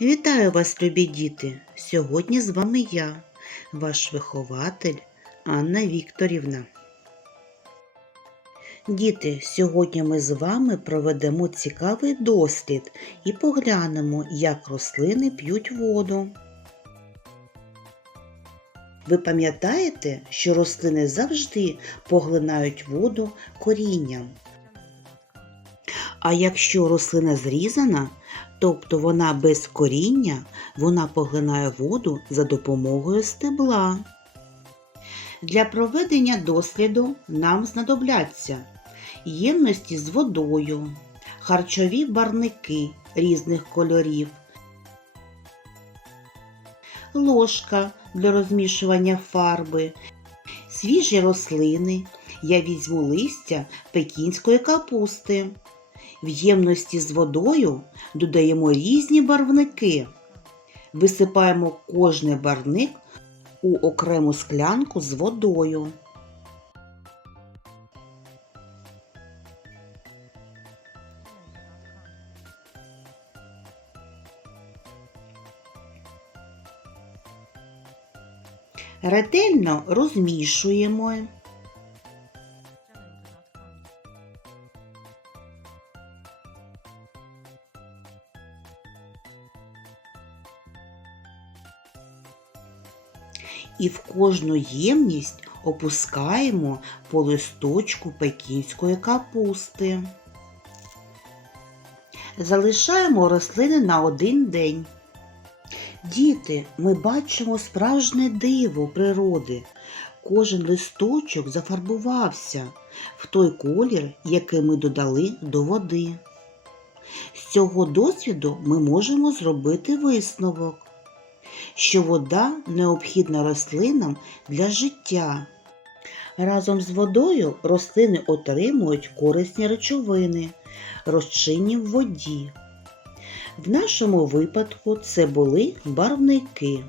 Вітаю вас, любі діти! Сьогодні з вами я, ваш вихователь Анна Вікторівна. Діти, сьогодні ми з вами проведемо цікавий дослід і поглянемо, як рослини п'ють воду. Ви пам'ятаєте, що рослини завжди поглинають воду корінням. А якщо рослина зрізана, тобто вона без коріння, вона поглинає воду за допомогою стебла. Для проведення досліду нам знадобляться ємності з водою, харчові барники різних кольорів, ложка для розмішування фарби, свіжі рослини. Я візьму листя пекінської капусти. В ємності з водою додаємо різні барвники. Висипаємо кожний барвник у окрему склянку з водою. Ретельно розмішуємо. І в кожну ємність опускаємо по листочку пекінської капусти. Залишаємо рослини на один день. Діти, ми бачимо справжнє диво природи. Кожен листочок зафарбувався в той колір, який ми додали до води. З цього досвіду ми можемо зробити висновок що вода необхідна рослинам для життя. Разом з водою рослини отримують корисні речовини, розчинні в воді. В нашому випадку це були барвники.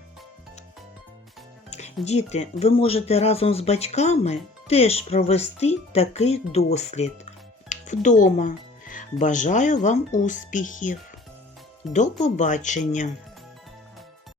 Діти, ви можете разом з батьками теж провести такий дослід вдома. Бажаю вам успіхів! До побачення!